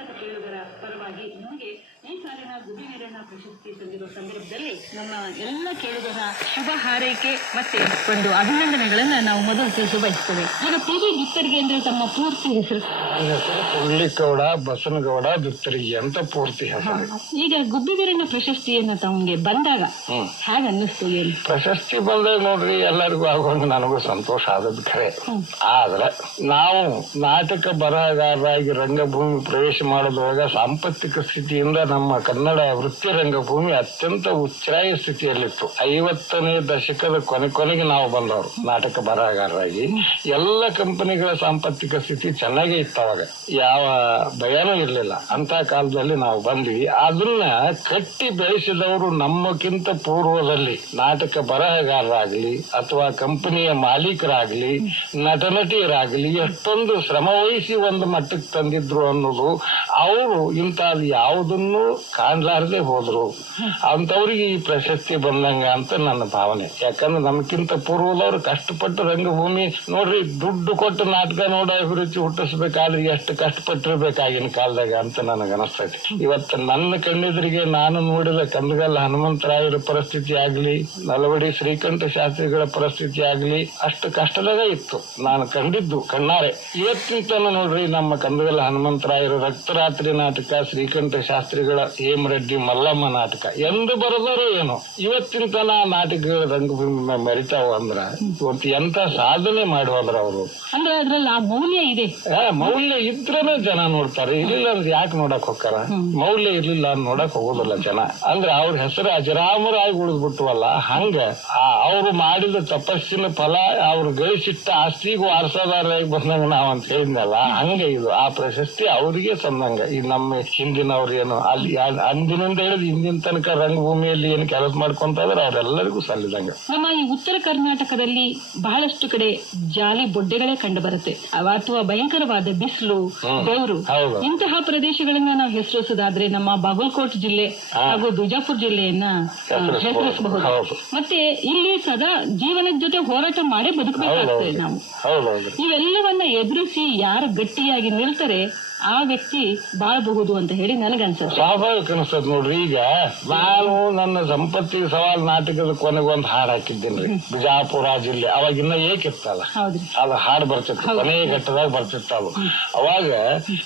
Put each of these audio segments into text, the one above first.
ಖ್ಯಾತ ಕೇಳುಗರ ಪರವಾಗಿ ನಮಗೆ ಈ ಸಾಲಿನ ಗುಬ್ಬಿವೀರಣ್ಣ ಪ್ರಶಸ್ತಿ ಸಂದಿರುವ ಸಂದರ್ಭದಲ್ಲಿ ನಮ್ಮ ಎಲ್ಲ ಕೇಳುಗರ ಶುಭ ಹಾರೈಕೆ ಮತ್ತೆ ಒಂದು ಅಭಿನಂದನೆಗಳನ್ನ ನಾವು ಮೊದಲು ತಿಳಿಸಿ ಬಯಸ್ತೇವೆ. ಈಗ ಟಿವಿ ದುತ್ತರಿಗೆ ಅಂದ್ರೆ ತಮ್ಮ ಪೂರ್ತಿ ಹೆಸರು? ಹುಳ್ಳಿಗೌಡ ಬಸನಗೌಡ ದುತ್ತರಿಗೆ ಅಂತ ಪೂರ್ತಿ ಹೆಸರು. ಈಗ ಗುಬ್ಬಿವೀರಣ್ಣ ಪ್ರಶಸ್ತಿಯನ್ನ ತಮಗೆ ಬಂದಾಗ ಹೇಗೆ ಅನ್ನಿಸ್ತು? ಏನು ಪ್ರಶಸ್ತಿ ಬಂದಾಗ ನೋಡ್ರಿ ಎಲ್ಲರಿಗೂ ಆಗುವಂಗ ನನಗೂ ಸಂತೋಷ ಆದದ್ದು ಖರೆ. ಆದ್ರೆ ನಾವು ನಾಟಕ ಬರಹಗಾರರಾಗಿ ರಂಗಭೂಮಿ ಪ್ರವೇಶ ಮಾಡೋದ್ರೊಳಗ ಸಾಂಪತ್ತಿಕ ಸ್ಥಿತಿಯಿಂದ ನಮ್ಮ ಕನ್ನಡ ವೃತ್ತಿ ರಂಗಭೂಮಿ ಅತ್ಯಂತ ಉಚ್ಛ್ರಾಯ ಸ್ಥಿತಿಯಲ್ಲಿತ್ತು. 50ನೇ ದಶಕದ ಕೊನೆಗೆ ನಾವು ಬಂದವರು ನಾಟಕ ಬರಹಗಾರರಾಗಿ. ಎಲ್ಲ ಕಂಪನಿಗಳ ಸಾಂಪತ್ತಿಕ ಸ್ಥಿತಿ ಚೆನ್ನಾಗೇ ಇತ್ತು. ಅವಾಗ ಯಾವ ಭಯನೂ ಇರಲಿಲ್ಲ. ಅಂತ ಕಾಲದಲ್ಲಿ ನಾವು ಬಂದ್ವಿ. ಅದನ್ನ ಕಟ್ಟಿ ಬೆಳೆಸಿದವರು ನಮ್ಮಕ್ಕಿಂತ ಪೂರ್ವದಲ್ಲಿ ನಾಟಕ ಬರಹಗಾರರಾಗ್ಲಿ ಅಥವಾ ಕಂಪನಿಯ ಮಾಲೀಕರಾಗ್ಲಿ ನಟನಟಿಯರಾಗ್ಲಿ ಎಷ್ಟೊಂದು ಶ್ರಮ ವಹಿಸಿ ಒಂದು ಮಟ್ಟಕ್ಕೆ ತಂದಿದ್ರು ಅನ್ನೋದು. ಅವರು ಇಂಥದ್ದು ಯಾವುದನ್ನು ಕಾಣ್ಲಾರದೆ ಹೋದ್ರು. ಅಂತವ್ರಿಗೆ ಈ ಪ್ರಶಸ್ತಿ ಬಂದಂಗ ಅಂತ ನನ್ನ ಭಾವನೆ. ಯಾಕಂದ್ರೆ ನಮ್ಗಿಂತ ಪೂರ್ವದವ್ರು ಕಷ್ಟಪಟ್ಟು ರಂಗಭೂಮಿ ನೋಡ್ರಿ, ದುಡ್ಡು ಕೊಟ್ಟು ನಾಟಕ ನೋಡ ಅಭಿರುಚಿ ಹುಟ್ಟಿಸ್ಬೇಕಾದ್ರೆ ಎಷ್ಟು ಕಷ್ಟಪಟ್ಟಿರ್ಬೇಕಾಗಿನ ಕಾಲದಾಗ ಅಂತ ನನಗೆ ಅನಿಸ್ತೈತಿ. ಇವತ್ತು ನನ್ನ ಕಣ್ಣೆದುರಿಗೆ ನಾನು ನೋಡಿದ ಕಂದಗಲ್ ಹನುಮಂತರಾಯರ ಪರಿಸ್ಥಿತಿ ಆಗ್ಲಿ, ನಲವಡಿ ಶ್ರೀಕಂಠ ಶಾಸ್ತ್ರಿಗಳ ಪರಿಸ್ಥಿತಿ ಆಗ್ಲಿ ಅಷ್ಟು ಕಷ್ಟದಾಗ ಇತ್ತು. ನಾನು ಕಂಡಿದ್ದು ಕಣ್ಣಾರೆ. ಇವತ್ತಿನ ನೋಡ್ರಿ, ನಮ್ಮ ಕಂದಗಲ್ ಹನುಮಂತರಾಯರ ರಕ್ತರಾತ್ರಿ ನಾಟಕ, ಶ್ರೀಕಂಠ ಶಾಸ್ತ್ರಿಗಳ ಹೇಮರೆಡ್ಡಿ ಮಲ್ಲಮ್ಮ ನಾಟಕ ಎಂದು ಬರದಾರೋ ಏನೋ ಇವತ್ತಿನ ತನ ನಾಟಕಗಳ ರಂಗಭೂಮಿ ಮೆರಿತಾವ ಅಂದ್ರ ಇವತ್ತು ಎಂತ ಸಾಧನೆ ಮಾಡುವದ್ರ ಅವರು. ಅಂದ್ರೆ ಅದ್ರಲ್ಲಿ ಆ ಮೌಲ್ಯ ಇದೆ. ಮೌಲ್ಯ ಇದ್ರನೇ ಜನ ನೋಡ್ತಾರೆ. ಇರ್ಲಿಲ್ಲ ಅಂದ್ರೆ ಯಾಕೆ ನೋಡಕ್ ಹೋಗ್ತಾರ? ಮೌಲ್ಯ ಇರ್ಲಿಲ್ಲ ಅಂತ ನೋಡಕ್ ಹೋಗೋದಿಲ್ಲ ಜನ. ಅಂದ್ರೆ ಅವ್ರ ಹೆಸರು ಅಜರಾಮರಾಗಿ ಉಳಿದ್ಬಿಟ್ಟವಲ್ಲ, ಹಂಗ ಅವ್ರು ಮಾಡಿದ ತಪಸ್ಸಿನ ಫಲ ಅವ್ರು ಗಳಿಸಿಟ್ಟ ಆಸ್ತಿಗೂ ವಾರಸಾದಾರಾಗಿ ಬಂದಂಗ ನಾವ್ ಅಂತ ಹೇಳಿದ್ನಲ್ಲ, ಹಂಗ ಇದು ಆ ಪ್ರಶಸ್ತಿ ಅವ್ರಿಗೆ ಸಂದಂಗ. ಈ ನಮ್ಮ ಹಿಂದಿನವ್ರು ಏನು ಅಲ್ಲಿ ಅಂದಿನಿಂದ ಹಿಡಿದು ಇಂದಿನ ತನಕ ರಂಗಭೂಮಿಯಲ್ಲಿ ಏನು ಕೆಲಸ ಮಾಡ್ಕೊಂತ ಇದ್ರೆ ಅವರೆಲ್ಲರಿಗೂ ಸಲ್ಲಿದಂಗ. ನಮ್ಮ ಈ ಉತ್ತರ ಕರ್ನಾಟಕದಲ್ಲಿ ಬಹಳಷ್ಟು ಕಡೆ ಜಾಲಿ ಬೊಡ್ಡೆಗಳೇ ಕಂಡು ಬರುತ್ತೆ, ಅಥವಾ ಭಯಂಕರವಾದ ಬಿಸಿಲು, ಬೆವರು. ಇಂತಹ ಪ್ರದೇಶಗಳನ್ನ ನಾವು ಹೆಸರಿಸೋದಾದ್ರೆ ನಮ್ಮ ಬಾಗಲಕೋಟ್ ಜಿಲ್ಲೆ ಹಾಗೂ ಬಿಜಾಪುರ ಜಿಲ್ಲೆಯನ್ನ ಹೆಸರಿಸಬಹುದು. ಮತ್ತೆ ಇಲ್ಲಿ ಸದಾ ಜೀವನದ ಜೊತೆ ಹೋರಾಟ ಮಾಡೇ ಬದುಕಬೇಕಾಗ್ತದೆ ನಾವು. ಇವೆಲ್ಲವನ್ನ ಎದುರಿಸಿ ಯಾರು ಗಟ್ಟಿಯಾಗಿ ನಿಲ್ತಾರೆ ಆ ವ್ಯಕ್ತಿ ಬಾಳಬಹುದು ಅಂತ ಹೇಳಿ ನನಗನ್ಸುತ್ತೆ. ಸ್ವಾಭಾವಿಕ ಅನಿಸ್ತದ ನೋಡ್ರಿ. ಈಗ ನಾನು ನನ್ನ ಸಂಪತ್ತಿಗೆ ಸವಾಲ್ ನಾಟಕದ ಕೊನೆಗೊಂದು ಹಾಡು ಹಾಕಿದ್ದೇನ್ರಿ. ಬಿಜಾಪುರ ಜಿಲ್ಲೆ ಅವಾಗ ಇನ್ನ ಏಕಿತ್ತಲ್ಲ, ಅದು ಹಾಡು ಬರ್ತಿತ್ತು, ಕೊನೆ ಘಟ್ಟದಾಗ ಬರ್ತಿತ್ತು ಅದು. ಅವಾಗ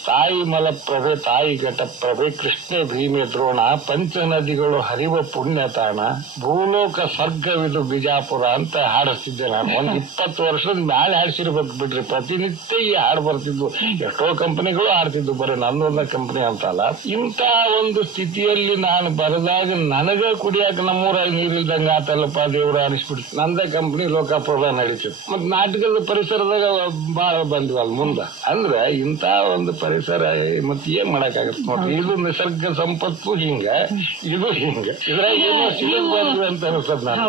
ತಾಯಿ ಮಲಪ್ರಭೆ, ತಾಯಿ ಘಟಪ್ರಭೆ, ಕೃಷ್ಣ ಭೀಮೆ ದ್ರೋಣ, ಪಂಚ ನದಿಗಳು ಹರಿವ ಪುಣ್ಯ ತಾಣ, ಭೂಲೋಕ ಸ್ವರ್ಗವಿದು ಬಿಜಾಪುರ ಅಂತ ಹಾಡಿಸ್ತಿದ್ದೆ ನಾನು. ಒಂದ್ 20 ವರ್ಷದ ಮ್ಯಾಲೆ ಹಾಡಿಸಿರ್ಬೇಕು ಬಿಡ್ರಿ. ಪ್ರತಿನಿತ್ಯ ಈ ಹಾಡು ಬರ್ತಿದ್ವು. ಎಷ್ಟೋ ಕಂಪನಿಗಳು ಆಡ್ತಿದ್ದು, ಬರೀ ನನ್ನೊಂದ ಕಂಪನಿ ಅಂತಲ್ಲ. ಇಂತ ಒಂದು ಸ್ಥಿತಿಯಲ್ಲಿ ನಾನು ಬರದಾಗ ನನಗ ಕುಡಿಯಾಕ ನಮ್ಮೂರಾಗ ನೀರಿಲ್ದಂಗ ಆತಲ್ಲಪ್ಪ ದೇವ್ರ ಅನಿಸ್ಬಿಡ್ತು. ನಂದ ಕಂಪನಿ ಲೋಕಾಪುರ ನಡೀತಿತ್ತು. ಮತ್ ನಾಟಕದ ಪರಿಸರದಾಗ ಬಾಳ ಬಂದ್ವಲ್ ಮುಂದ. ಅಂದ್ರೆ ಇಂತ ಒಂದು ಪರಿಸರ ಮತ್ ಏನ್ ಮಾಡಕ್ಕಾಗತ್ತೆ ನೋಡ್ರಿ. ಇದು ನಿಸರ್ಗ ಸಂಪತ್ತು ಹಿಂಗ, ಇದು ಹಿಂಗ. ಇದ್ರಾಗ ಏನೋ ಸಿಗಬಾರ್ದು ಅಂತ ಅನಿಸ್ತದ. ನಾನು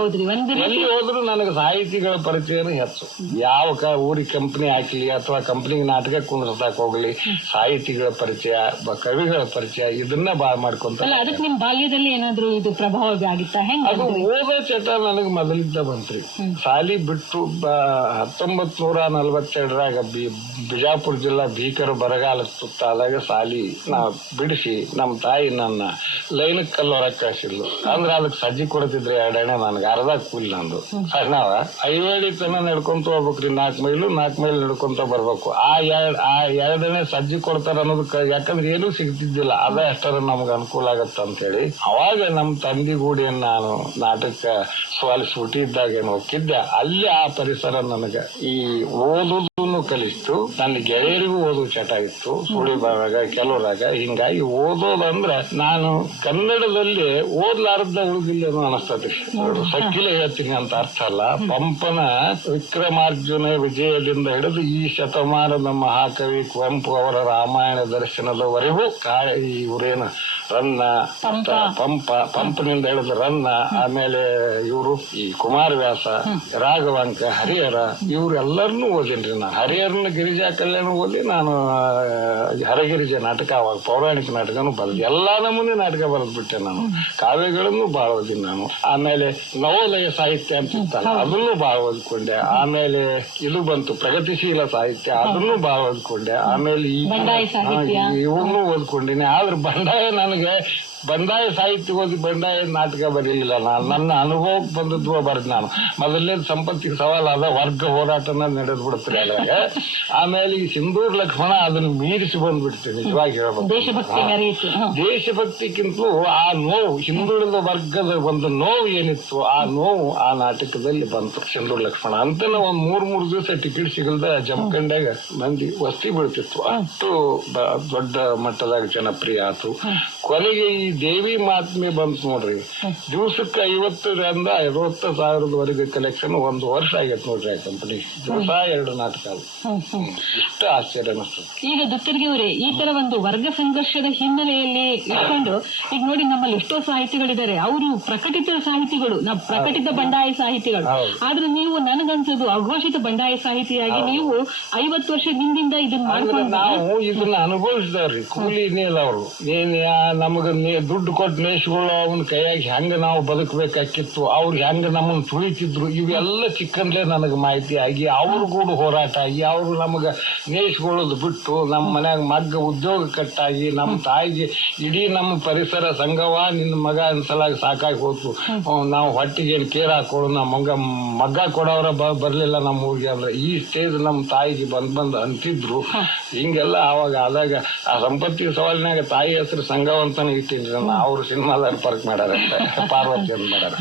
ಎಲ್ಲಿ ಹೋದ್ರು ನನಗೆ ಸಾಹಿತಿಗಳ ಪರಿಚಯನೂ ಹೆಚ್ಚು. ಯಾವ ಊರಿಗೆ ಕಂಪನಿ ಹಾಕ್ಲಿ ಅಥವಾ ಕಂಪನಿಗೆ ನಾಟಕ ಕುಂದ್ರಸಾಕ್ ಹೋಗ್ಲಿ, ಸಾಹಿತಿಗಳ ಪರಿಚಯ, ಕವಿಗಳ ಪರಿಚಯ, ಇದನ್ನ ಬಾಳ್ ಮಾಡ್ಕೊಂತ. ಅದಕ್ಕೆ ನಿಮ್ ಬಾಲ್ಯದಲ್ಲಿ ಏನಾದ್ರು ಇದು ಪ್ರಭಾವ ಆಗಿತ್ತ? ಅದು ಓದೋ ಚಟ ನನಗ್ ಮೊದಲಿದ್ದ ಬಂತ್ರಿ. ಸಾಲಿ ಬಿಟ್ಟು 1942ರಾಗ ಬಿಜಾಪುರ ಜಿಲ್ಲಾ ಭೀಕರ ಬರಗಾಲ ತುತ್ತಾದಾಗ ಸಾಲಿ ನಾ ಬಿಡಿಸಿ ನಮ್ಮ ತಾಯಿ ನನ್ನ ಲೈನಕ್ ಕಲ್ಲೋರಕ್ ಕಳ್ಸಿದ್ಲು. ಅಂದ್ರ ಅದಕ್ಕೆ ಸಜ್ಜಿ ಕೊಡ್ತಿದ್ರಿ 2 ಎಣ್ಣೆ. ನನ್ಗೆ ಅರ್ಧ ಕೂಲಿ ನಂದು. ಸಣ್ಣವ ಐವಳಿ ತನ ನಡ್ಕೊಂತ ಹೋಗ್ಬೇಕ್ರಿ. 4 ಮೈಲ್ ನಡ್ಕೊಂತ ಬರ್ಬೇಕು. ಆ 2 ಎಣ್ಣೆ ಸಜ್ಜಿ ಕೊಡ್ತಾರ ಅನ್ನೋದಕ್ಕೆ, ಯಾಕಂದ್ರೆ ಏನೂ ಸಿಗ್ತಿದ್ದಿಲ್ಲ. ಅದ ಎಷ್ಟರ ನಮ್ಗೆ ಅನುಕೂಲ ಆಗತ್ತ ಅಂತ ಹೇಳಿ ಅವಾಗ ನಮ್ ತಂದಿಗೂಡಿ ನಾನು ನಾಟಕ ಸವಾಲಿಸಿ ಇದ್ದಾಗ ಏನು ಹೋಗಿದ್ದೆ. ಅಲ್ಲಿ ಆ ಪರಿಸರ ನನಗ ಈ ಓದುದನ್ನು ಕಲಿಸ್ತು. ನನ್ನ ಗೆಳೆಯರಿಗೂ ಓದು ಚಟ ಇತ್ತು. ಸುಳಿ ಬರಾಗ ಕೆಲವರಾಗ. ಹಿಂಗಾಗಿ ಓದೋದಂದ್ರ ನಾನು ಕನ್ನಡದಲ್ಲಿ ಓದ್ಲಾರ್ದ ಉಳಿದಿಲ್ಲ ಅನಿಸ್ತತಿ. ಸಕ್ಕಿಲೆ ಹೇಳ್ತೀನಿ ಅಂತ ಅರ್ಥ ಅಲ್ಲ. ಪಂಪನ ವಿಕ್ರಮಾರ್ಜುನ ವಿಜಯದಿಂದ ಹಿಡಿದು ಈ ಶತಮಾನದ ಮಹಾಕವಿ ಕುವೆಂಪು ಅವರ ರಾಮಾಯಣ ದರ್ಶನದವರೆಗೂ ಇವ್ರೇನು ರನ್ನ, ಪಂಪನಿಂದ ಹಿಡಿದು ರನ್ನ, ಆಮೇಲೆ ಇವರು ಈ ಕುಮಾರವ್ಯಾಸ, ರಾಘವಾಂಕ, ಹರಿಹರ, ಇವ್ರೆಲ್ಲರನ್ನೂ ಓದಿನ್ರಿ ನಾನು. ಹರಿಹರನ ಗಿರಿಜಾ ಕಲ್ಯಾಣ ಓದಿ ನಾನು ಹರಗಿರಿಜಾ ನಾಟಕ, ಅವಾಗ ಪೌರಾಣಿಕ ನಾಟಕನೂ ಬರೆದು ಎಲ್ಲಾ ನಮೂನೆ ನಾಟಕ ಬರೆದ್ಬಿಟ್ಟೆ ನಾನು. ಕಾವ್ಯಗಳನ್ನು ಬಾಳ ಓದಿನಿ ನಾನು. ಆಮೇಲೆ ನವೋದಯ ಸಾಹಿತ್ಯ ಅಂತ ಇತ್ತಲ್ಲ, ಅದನ್ನು ಬಾಳ ಓದ್ಕೊಂಡೆ. ಆಮೇಲೆ ಇದು ಬಂತು ಪ್ರಗತಿಶೀಲ ಸಾಹಿತ್ಯ, ಅದನ್ನು ಬಾಳ ಓದ್ಕೊಂಡೆ. ಆಮೇಲೆ ಈ ಬಂಡಾಯ ಸಾಹಿತ್ಯ ಇವನ್ನೂ ಓದ್ಕೊಂಡಿನಿ. ಆದ್ರೆ ಬಂಡಾಯ ಸಾಹಿತ್ಯ ಓದಿ ಬಂಡಾಯ ನಾಟಕ ಬರೀಲಿಲ್ಲ ನಾನು. ನನ್ನ ಅನುಭವಕ್ಕೆ ಬಂದದ್ದು ಬರೆದ್ ನಾನು. ಮೊದಲನೇ ಸಂಪತ್ತಿಗೆ ಸವಾಲಾದ ವರ್ಗ ಹೋರಾಟನ ನಡೆದ್ ಬಿಡ್ತೀನಿ ಅದ್ರಾಗ. ಆಮೇಲೆ ಈ ಸಿಂಧೂರ್ ಲಕ್ಷ್ಮಣ ಅದನ್ನ ಮೀರಿಸಿ ಬಂದ್ಬಿಡ್ತೀನಿ ನಿಜವಾಗಿ ಹೇಳ್ಬೋದು. ದೇಶಭಕ್ತಿಗಿಂತಲೂ ಆ ನೋವು, ಹಿಂದುಳಿದ ವರ್ಗದ ಒಂದು ನೋವು ಏನಿತ್ತು, ಆ ನೋವು ಆ ನಾಟಕದಲ್ಲಿ ಬಂತು. ಸಿಂಧೂರ್ ಲಕ್ಷ್ಮಣ ಅಂತ ಒಂದ್ 3 ದಿವಸ ಟಿಕೆಟ್ ಸಿಗಲ್ದ ಜಮಖಂಡ್ಯಾಗ ಮಂದಿ ವಸ್ತಿ ಬೀಳ್ತಿತ್ತು. ಅಷ್ಟು ದೊಡ್ಡ ಮಟ್ಟದಾಗ ಜನಪ್ರಿಯ ಆತು. ಕೊನೆಗೆ ಈ ದೇವಿ ಮಾತ್ಮೆ ಬಂತು ನೋಡ್ರಿ. ದಿವಸಕ್ಕೆ 50,000 ರಿಂದ 60,000 ಕಲೆಕ್ಷನ್ 1 ವರ್ಷ ಆಗೈತೆ ನೋಡ್ರಿ ಆ ಕಂಪನಿ. ದಿವಸ 2 ನಾಟಕ. ಇಷ್ಟ ಆಶ್ಚರ್ಯ ಅನಿಸ್ತದೆ. ಈಗ ದತ್ತರ್ಗಿ ಅವರೇ, ಈ ತರ ಒಂದು ವರ್ಗ ಸಂಘರ್ಷದ ಹಿನ್ನೆಲೆಯಲ್ಲಿ ಇಟ್ಕೊಂಡು ಈಗ ನೋಡಿ ನಮ್ಮಲ್ಲಿ ಎಷ್ಟೋ ಸಾಹಿತಿಗಳಿದ್ದಾರೆ, ಅವರು ಪ್ರಕಟಿತ ಸಾಹಿತಿಗಳು, ಪ್ರಕಟಿತ ಬಂಡಾಯ ಸಾಹಿತಿಗಳು. ಆದ್ರೆ ನೀವು ನನಗನ್ಸೋದು ಅಘೋಷಿತ ಬಂಡಾಯ ಸಾಹಿತಿಯಾಗಿ ನೀವು 50 ವರ್ಷದ ಹಿಂದಿಂದ ಇದನ್ನ ಮಾಡ್ಕೊಂಡು ನಾವು ಇದನ್ನ ಅನುಭವಿಸಿದವ್ರಿ. ಕೂಲಿನೇ ಇಲ್ಲ ಅವರು. ನಮಗ ದುಡ್ಡು ಕೊಟ್ಟು ನೇಸ್ಗಳು ಅವನ ಕೈಯಾಗಿ ಹೆಂಗ ನಾವು ಬದುಕಬೇಕಾಕಿತ್ತು, ಅವ್ರು ಹೆಂಗ ನಮ್ಮನ್ನ ತುಳಿತಿದ್ರು, ಇವೆಲ್ಲ ಚಿಕ್ಕಂದ್ಲೇ ನನಗೆ ಮಾಹಿತಿ ಆಗಿ ಅವ್ರ ಕೂಡ ಹೋರಾಟ ಆಗಿ ಅವ್ರು ನಮಗ ನೇಸ್ಕೊಳ್ಳೋದು ಬಿಟ್ಟು ನಮ್ಮ ಮನ್ಯಾಗ ಮಗ್ಗ ಉದ್ಯೋಗ ಕಟ್ಟಾಗಿ ನಮ್ಮ ತಾಯಿಗೆ ಇಡೀ ನಮ್ಮ ಪರಿಸರ ಸಂಘವ ನಿನ್ನ ಮಗ ಅನ್ಸಲಾಗಿ ಸಾಕಾಗಿ ಹೋತು, ನಾವು ಹೊಟ್ಟಿಗೆ ಏನು ಕೇರ್ ಹಾಕೊಳ್ಳು, ನಮ್ಮ ಮಗ್ಗ ಕೊಡೋರ ಬರ್ಲಿಲ್ಲ ನಮ್ಮ ಊರಿಗೆ ಅಂದ್ರೆ ಈ ಸ್ಟೇಜ್ ನಮ್ಮ ತಾಯಿಗೆ ಬಂದ್ ಅಂತಿದ್ರು. ಹಿಂಗೆಲ್ಲ ಅವಾಗ ಆದಾಗ ಆ ಸಂಪತ್ತಿಗೆ ಸವಾಲಿನಾಗ ತಾಯಿ ಹೆಸರು ಸಂಘವಂತಾನೆ ಇಟ್ಟಿದ್ರು. ಅವ್ರು ಸಿನಿಮಾದಾಗ ಪರ್ಕ್ ಮಾಡ್ಯಾರ, ಪಾರ್ವತಿ ಅಂತ ಮಾಡ್ಯಾರ.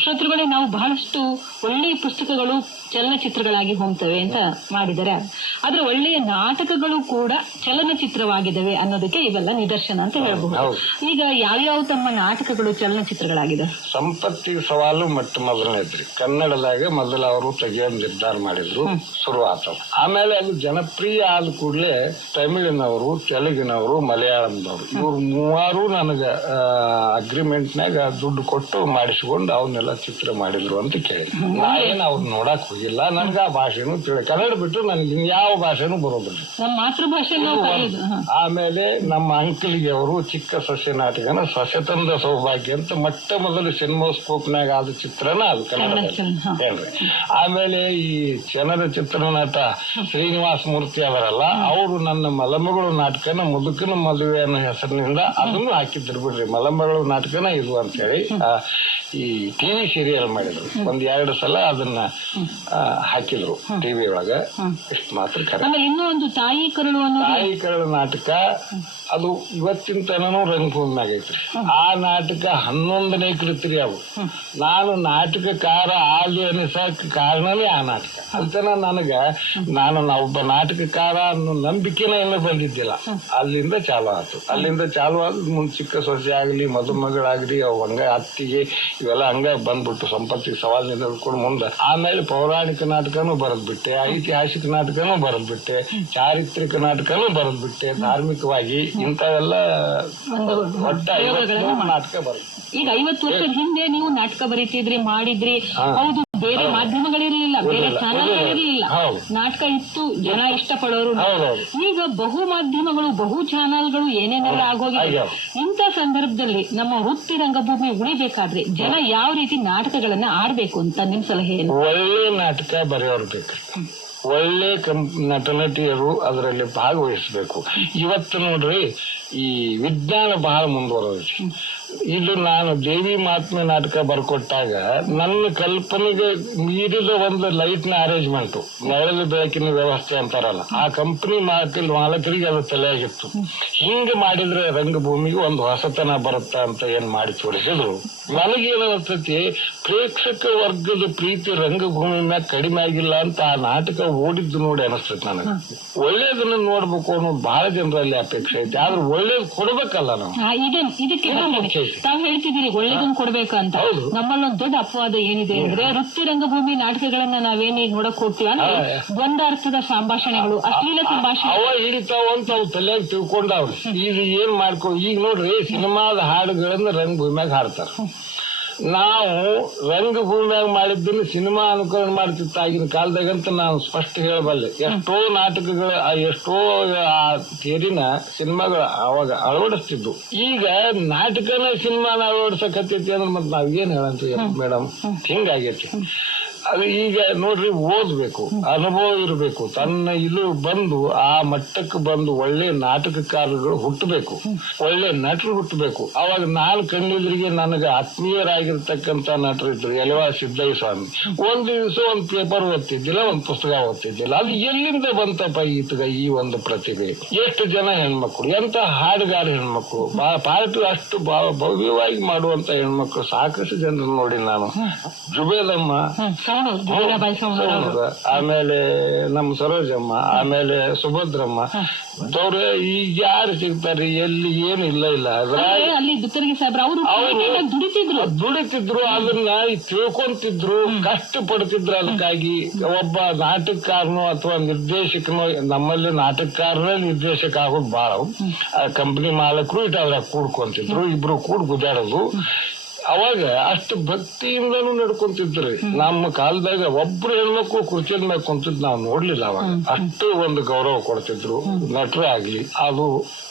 ಶ್ರೋತೃಗಳೇ, ನಾವು ಬಹಳಷ್ಟು ಒಳ್ಳೆಯ ಪುಸ್ತಕಗಳು ಚಲನಚಿತ್ರಗಳಾಗಿ ಹೋಗ್ತವೆ ಅಂತ ಮಾಡಿದ್ದಾರೆ. ಆದ್ರೆ ಒಳ್ಳೆಯ ನಾಟಕಗಳು ಕೂಡ ಚಲನಚಿತ್ರವಾಗಿದ್ದಾವೆ ಅನ್ನೋದಕ್ಕೆ ಇವೆಲ್ಲ ನಿದರ್ಶನ ಅಂತ ಹೇಳ್ಬಹುದು. ಈಗ ಯಾವ್ಯಾವ ತಮ್ಮ ನಾಟಕಗಳು ಚಲನಚಿತ್ರಗಳಾಗಿದೆ? ಸಂಪತ್ತಿಗೆ ಸವಾಲು ಮೊದಲನೇದ್ರಿ. ಕನ್ನಡದಾಗ ಮೊದಲ ಅವರು ತೆಗೆಯೋ ನಿರ್ಧಾರ ಮಾಡಿದ್ರು, ಶುರು ಆತ. ಆಮೇಲೆ ಅದು ಜನಪ್ರಿಯ ಆದ ಕೂಡಲೇ ತಮಿಳಿನವರು, ತೆಲುಗಿನವರು, ಮಲಯಾಳಂದವರು ಇವ್ರು 3 ನನಗ ಅಗ್ರಿಮೆಂಟ್ನಾಗ ದುಡ್ಡು ಕೊಟ್ಟು ಮಾಡಿಸ್ಕೊಂಡು ಅವನ್ನೆಲ್ಲ ಚಿತ್ರ ಮಾಡಿದ್ರು ಅಂತ ಕೇಳಿ. ನಾ ಏನ್ ಅವ್ರನ್ನ ನೋಡಕ್ ಹೋಗಿಲ್ಲ. ನನ್ಗ ಆ ಭಾಷೆನೂ ಕನ್ನಡ ಬಿಟ್ಟು ನನ್ಗೆ ಯಾವ ಭಾಷೆನೂ ಬರೋದಿಲ್ಲ, ನಮ್ಮ ಮಾತೃಭಾಷೆ. ಆಮೇಲೆ ನಮ್ಮ ಅಂಕಲ್ಗೆ ಅವರು ಚಿಕ್ಕ ಸಸ್ಯ ನಾಟಕನ ಸಸ್ಯತಂದ ಸೌಭಾಗ್ಯ ಅಂತ ಮೊದಲು ಸಿನಿಮಾಸ್ಕೋಪ್ನಾಗ ಆದ ಚಿತ್ರನ ಅದು ಕನ್ನಡದಲ್ಲಿ ಹೇಳ್ರಿ. ಆಮೇಲೆ ಈ ಜನರ ಚಿತ್ರನಟ ಶ್ರೀನಿವಾಸ ಮೂರ್ತಿ ಅವರಲ್ಲ, ಅವರು ನನ್ನ ಮಲಮಗಳು ನಾಟಕನ ಮುದುಕನ ಮದುವೆ ಅನ್ನೋ ಹೆಸರಿನಿಂದ ಅದನ್ನು ಹಾಕಿದ್ರು ಬಿಡ್ರಿ. ಮಲಮಗಳು ನಾಟಕನ ಇದು ಅಂತ ಹೇಳಿ ಈ ಟಿವಿ ಸೀರಿಯಲ್ ಮಾಡಿದ್ರು. 1-2 ಸಲ ಅದನ್ನ ಹಾಕಿದ್ರು ಟಿವಿ ಒಳಗ. ಇಷ್ಟು ಮಾತ್ರ ಕರೆ. ಇನ್ನೂ ಒಂದು ತಾಯಿ ಕರಳು ನಾಟಕ, ಅದು ಇವತ್ತಿನ ತನೂ ರಂಗಭೂಮಿಯಾಗ ಐತ್ರಿ. ಆ ನಾಟಕ 11ನೇ ಕೃತಿ ಅವು. ನಾನು ನಾಟಕಕಾರ ಆಗಿ ಅನಿಸಕ್ ಕಾರಣನೇ ಆ ನಾಟಕ. ಅಂತನ ನಾನು ಒಬ್ಬ ನಾಟಕಕಾರ ಅನ್ನೋ ನಂಬಿಕೆನ ಎಲ್ಲ ಬಂದಿದ್ದಿಲ್ಲ. ಅಲ್ಲಿಂದ ಚಾಲು ಆದ ಮುಂದ್ ಚಿಕ್ಕ ಸೊಸೆ ಆಗ್ಲಿ, ಮದುಮಗಳಾಗ್ಲಿ, ಅವ್ ಹಂಗ ಅತ್ತಿಗೆ ಇವೆಲ್ಲ ಹಂಗ ಬಂದ್ಬಿಟ್ಟು ಸಂಪತ್ತಿಗೆ ಸವಾಲಿನಿಂದ ಹಿಡ್ಕೊಂಡು ಮುಂದೆ. ಆಮೇಲೆ ಪೌರಾಣಿಕ ನಾಟಕನೂ ಬರೆದ್ಬಿಟ್ಟೆ, ಐತಿಹಾಸಿಕ ನಾಟಕನೂ ಬರೆದ್ಬಿಟ್ಟೆ, ಚಾರಿತ್ರಿಕ ನಾಟಕನೂ ಬರೆದ್ಬಿಟ್ಟೆ, ಧಾರ್ಮಿಕವಾಗಿ ಇಂಥವೆಲ್ಲ ಒಟ್ಟ 50 ನಾಟಕ ಬರುತ್ತೆ. ಈಗ 50 ವರ್ಷದ ಹಿಂದೆ ನೀವು ನಾಟಕ ಬರೀತಿದ್ರಿ, ಮಾಡಿದ್ರಿ. ಹೌದು, ಬೇರೆ ಮಾಧ್ಯಮಗಳಿರ್ಲಿಲ್ಲ, ಬೇರೆ ಚಾನಲ್ಗಳಿರ್ಲಿಲ್ಲ, ನಾಟಕ ಇತ್ತು, ಜನ ಇಷ್ಟಪಡೋರು. ಈಗ ಬಹು ಮಾಧ್ಯಮಗಳು, ಬಹು ಚಾನಲ್ಗಳು ಏನೇನೆಲ್ಲ ಆಗೋಗಿದೆ. ಇಂಥ ಸಂದರ್ಭದಲ್ಲಿ ನಮ್ಮ ವೃತ್ತಿ ರಂಗಭೂಮಿ ಉಳಿಬೇಕಾದ್ರೆ ಜನ ಯಾವ ರೀತಿ ನಾಟಕಗಳನ್ನ ಆಡ್ಬೇಕು ಅಂತ ನಿಮ್ ಸಲಹೆ ಏನು? ಒಳ್ಳೆ ನಾಟಕ ಬರೆಯೋರು ಬೇಕು, ಒಳ್ಳೆ ನಟನಟಿಯರು ಅದರಲ್ಲಿ ಭಾಗವಹಿಸಬೇಕು. ಇವತ್ತು ನೋಡ್ರಿ, ಈ ವಿಜ್ಞಾನ ಬಹಳ ಮುಂದುವರೆದ್ರಿ. ಇದು ನಾನು ದೇವಿ ಮಾತ್ಮೆ ನಾಟಕ ಬರ್ಕೊಟ್ಟಾಗ ನನ್ನ ಕಲ್ಪನೆಗೆ ಮೀರಿದ ಒಂದು ಲೈಟ್ನ ಅರೇಂಜ್ಮೆಂಟ್, ನೆರಳು ಬೆಳಕಿನ ವ್ಯವಸ್ಥೆ ಅಂತಾರಲ್ಲ, ಆ ಕಂಪನಿ ಮಾಲಕರಿಗೆ ಅದು ತಲೆಯಾಗಿತ್ತು. ಹಿಂಗೆ ಮಾಡಿದ್ರೆ ರಂಗಭೂಮಿಗೆ ಒಂದು ಹೊಸತನ ಬರುತ್ತ ಅಂತ ಏನ್ ಮಾಡಿ ತೋರಿಸಿದ್ರು. ನನಗೇನನ್ಸ್ತತಿ, ಪ್ರೇಕ್ಷಕ ವರ್ಗದ ಪ್ರೀತಿ ರಂಗಭೂಮಿ ಮ್ಯಾಗ ಕಡಿಮೆ ಆಗಿಲ್ಲ ಅಂತ ಆ ನಾಟಕ ಓಡಿದ್ದು ನೋಡಿ ಅನಿಸ್ತೈತಿ ನನಗೆ. ಒಳ್ಳೇದನ್ನ ನೋಡ್ಬೇಕು ಅನ್ನೋದು ಬಹಳ ಜನರಲ್ಲಿ ಅಪೇಕ್ಷೆ ಐತಿ. ಆದ್ರೆ ಒಳ್ಳೇದು ಕೊಡ್ಬೇಕಲ್ಲ ನಾವು. ಇದಕ್ಕೆ ತಾವ್ ಹೇಳ್ತಿದ್ದೀರಿ ಒಳ್ಳೇದನ್ನ ಕೊಡ್ಬೇಕಂತ. ನಮ್ಮಲ್ಲೊಂದು ದೊಡ್ಡ ಅಪವಾದ ಏನಿದೆ ಅಂದ್ರೆ, ವೃತ್ತಿ ರಂಗಭೂಮಿ ನಾಟಕಗಳನ್ನ ನಾವೇನೀಗ ನೋಡಕ್ ಹೋಗ್ತೀವಿ ಅಂದ್ರೆ ದ್ವಂದ್ವಾರ್ಥದ ಸಂಭಾಷಣೆಗಳು, ಅಶ್ಲೀಲ ಸಂಭಾಷಣೆ ಅವ ಹಿಡಿತಾವಂತ ಅವ್ ತಲೆಯಾಗ ತಿಳ್ಕೊಂಡವ್ರು. ಈಗ ಏನ್ ಈಗ ನೋಡ್ರಿ, ಸಿನಿಮಾದ ಹಾಡುಗಳನ್ನ ರಂಗಭೂಮಿಯಾಗ ಹಾಡ್ತಾರ. ನಾವು ರಂಗಭೂಮಿಯಾಗ ಮಾಡಿದ್ದನ್ನು ಸಿನಿಮಾ ಅನುಕರಣೆ ಮಾಡ್ತಿತ್ತು ಆಗಿನ ಕಾಲದಾಗಂತ ನಾನು ಸ್ಪಷ್ಟ ಹೇಳಬಲ್ಲೆ. ಎಷ್ಟೋ ನಾಟಕಗಳ, ಎಷ್ಟೋ ಆ ಥಿಯರಿನ ಸಿನಿಮಾಗಳು ಅವಾಗ ಅಳವಡಿಸ್ತಿದ್ವು. ಈಗ ನಾಟಕನ ಸಿನಿಮಾನ ಅಳವಡಿಸಕತ್ತೈತಿ ಅಂದ್ರೆ ಮತ್ತೆ ನಾವ್ ಏನ್ ಹೇಳಂತೀವಿ ಮೇಡಮ್? ಹಿಂಗಾಗೈತಿ. ಅದು ಈಗ ನೋಡ್ರಿ, ಓದ್ಬೇಕು, ಅನುಭವ ಇರಬೇಕು, ತನ್ನ ಇಲು ಬಂದು ಆ ಮಟ್ಟಕ್ಕೆ ಬಂದು ಒಳ್ಳೆ ನಾಟಕಕಾರಗಳು ಹುಟ್ಟಬೇಕು, ಒಳ್ಳೆ ನಟರು ಹುಟ್ಟಬೇಕು. ಅವಾಗ ನಾನು ಕಣ್ಣಿದ್ರಿಗೆ ನನಗೆ ಆತ್ಮೀಯರಾಗಿರ್ತಕ್ಕಂಥ ನಟರು ಇದ್ರು. ಎಲವಾ ಸಿದ್ದಯ್ಯ ಸ್ವಾಮಿ, ಒಂದ್ ದಿವಸ ಒಂದ್ ಪೇಪರ್ ಓದ್ತಿದ್ದಿಲ್ಲ, ಒಂದ್ ಪುಸ್ತಕ ಓದ್ತಿದ್ದಿಲ್ಲ. ಅದು ಎಲ್ಲಿಂದ ಬಂತಪ್ಪ ಈತಗ ಈ ಒಂದು ಪ್ರತಿಭೆ? ಎಷ್ಟು ಜನ ಹೆಣ್ಮಕ್ಳು, ಎಂತ ಹಾಡುಗಾರ ಹೆಣ್ಮಕ್ಳು, ಪಾರ್ಟಿ ಅಷ್ಟು ಭವ್ಯವಾಗಿ ಮಾಡುವಂತ ಹೆಣ್ಮಕ್ಳು ಸಾಕಷ್ಟು ಜನರು ನೋಡಿ ನಾನು. ಜುಬೇದಮ್ಮ, ಆಮೇಲೆ ನಮ್ಮ ಸರೋಜಮ್ಮ, ಆಮೇಲೆ ಸುಭದ್ರಮ್ಮ, ಅವ್ರು ಈಗ ಯಾರು ಸಿಗ್ತಾರೆ? ಎಲ್ಲಿ ಏನು ಇಲ್ಲ. ಅಲ್ಲಿ ದುಡಿತಿದ್ರು, ಅದನ್ನ ತಿಳ್ಕೊಂತಿದ್ರು, ಕಷ್ಟ ಪಡ್ತಿದ್ರು. ಅದಕ್ಕಾಗಿ ಒಬ್ಬ ನಾಟಕಕಾರನೋ ಅಥವಾ ನಿರ್ದೇಶಕನೋ, ನಮ್ಮಲ್ಲಿ ನಾಟಕಕಾರನೇ ನಿರ್ದೇಶಕ ಆಗೋದು ಬಾಳ. ಕಂಪನಿ ಮಾಲಕರು ಅದ್ರಾಗ ಕೂಡ್ಕೊಂತಿದ್ರು, ಇಬ್ರು ಕೂಡ್ ಗುದ್ದಾಡೋದು. ಅವಾಗ ಅಷ್ಟು ಭಕ್ತಿಯಿಂದನೂ ನಡ್ಕೊಂತಿದ್ರಿ. ನಮ್ಮ ಕಾಲದಾಗ ಒಬ್ರು ಹೆಣ್ಮಕ್ಳು ಕುರ್ಚಿಯ ಮೇಲೆ ಕುಂತಿದ್ ನಾವು ನೋಡ್ಲಿಲ್ಲ. ಅವಾಗ ಅಷ್ಟು ಒಂದು ಗೌರವ ಕೊಡ್ತಿದ್ರು ನಟರೇ ಆಗ್ಲಿ. ಅದು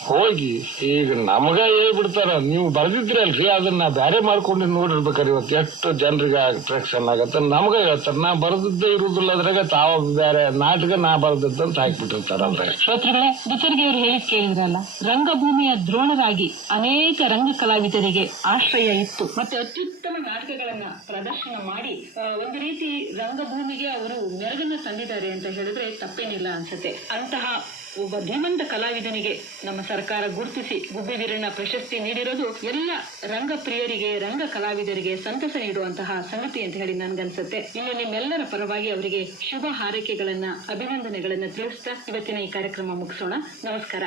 ಹೋಗಿ ಈಗ ನಮಗ ಹೇಳ್ಬಿಡ್ತಾರ, ನೀವು ಬರ್ದಿದ್ರಿ ಅಲ್ರಿ, ಅದನ್ನ ಬ್ಯಾರೆ ಮಾಡ್ಕೊಂಡು ನೋಡಿರ್ಬೇಕಾರೆ ಇವತ್ತು ಎಷ್ಟು ಜನರಿಗೆ ಅಟ್ರಾಕ್ಷನ್ ಆಗತ್ತ. ನಮಗ ಹೇಳ್ತಾರ, ನಾ ಬರ್ದಿದ್ದೇ ಇರುದಿಲ್ಲ ಅದ್ರಾಗ, ತಾವ ಬೇರೆ ನಾಟಕ ನಾ ಬರ್ದಿದ್ದಂತ ಹಾಕ್ಬಿಟ್ಟಿರ್ತಾರ. ಅಂದ್ರೆ ಶ್ರೋತೃಗಳೇ, ದುಚರ್ಗಿ ಅವರು ಹೇಳಿ ಕೇಳಿದ್ರಲ್ಲ, ರಂಗಭೂಮಿಯ ದ್ರೋಣರಾಗಿ ಅನೇಕ ರಂಗ ಕಲಾವಿದರಿಗೆ ಆಶ್ರಯ ಇತ್ತು. ಮತ್ತೆ ಅತ್ಯುತ್ತಮ ನಾಟಕಗಳನ್ನ ಪ್ರದರ್ಶನ ಮಾಡಿ ಒಂದು ರೀತಿ ರಂಗಭೂಮಿಗೆ ಅವರು ಮೆರುಗನ್ನ ತಂದಿದ್ದಾರೆ ಅಂತ ಹೇಳಿದ್ರೆ ತಪ್ಪೇನಿಲ್ಲ ಅನ್ಸುತ್ತೆ. ಅಂತಹ ಒಬ್ಬ ಧೀಮಂತ ಕಲಾವಿದನಿಗೆ ನಮ್ಮ ಸರ್ಕಾರ ಗುರುತಿಸಿ ಗುಬ್ಬಿ ವೀರಣ್ಣ ಪ್ರಶಸ್ತಿ ನೀಡಿರೋದು ಎಲ್ಲ ರಂಗ ಪ್ರಿಯರಿಗೆ, ರಂಗ ಕಲಾವಿದರಿಗೆ ಸಂತಸ ನೀಡುವಂತಹ ಸಂಗತಿ ಅಂತ ಹೇಳಿ ನನ್ಗನ್ಸುತ್ತೆ. ಇನ್ನು ನಿಮ್ಮೆಲ್ಲರ ಪರವಾಗಿ ಅವರಿಗೆ ಶುಭ ಹಾರೈಕೆಗಳನ್ನ, ಅಭಿನಂದನೆಗಳನ್ನ ತಿಳಿಸ್ತಾ ಇವತ್ತಿನ ಈ ಕಾರ್ಯಕ್ರಮ ಮುಗಿಸೋಣ. ನಮಸ್ಕಾರ.